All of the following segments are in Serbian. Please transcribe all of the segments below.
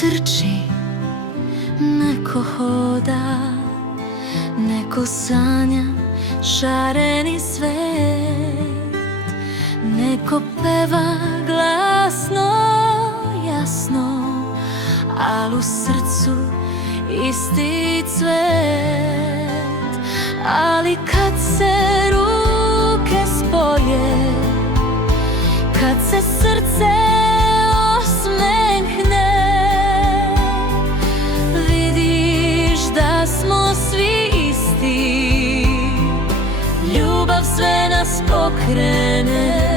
trči, neko hoda, neko sanja šareni svet, neko peva glasno, jasno, al u srcu isti cvet. Ali kad se ruke spoje, kad se srce osmehne, vidiš da smo svi isti, ljubav sve nas pokrene.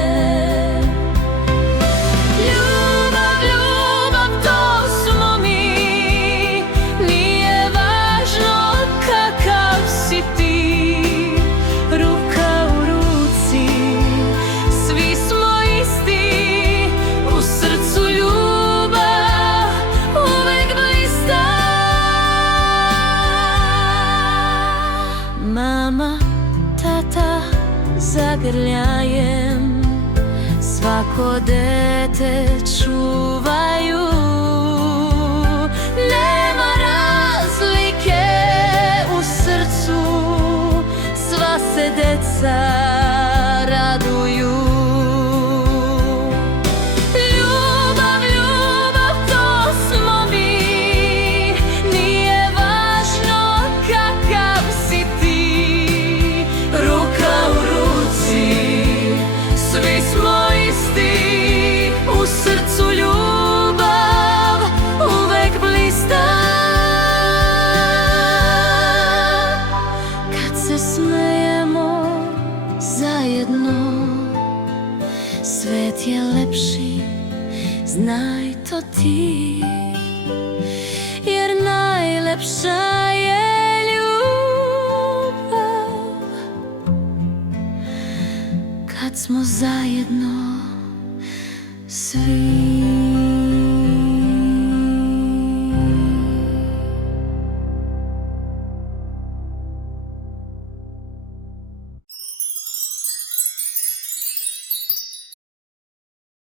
Mama, tata zagrljajem, svako dete čuvaju. Nema razlike u srcu, sva se deca raduju. Smejemo zajedno, svet je lepši, znaj to ti, jer najlepša je ljubav kad smo zajedno svi.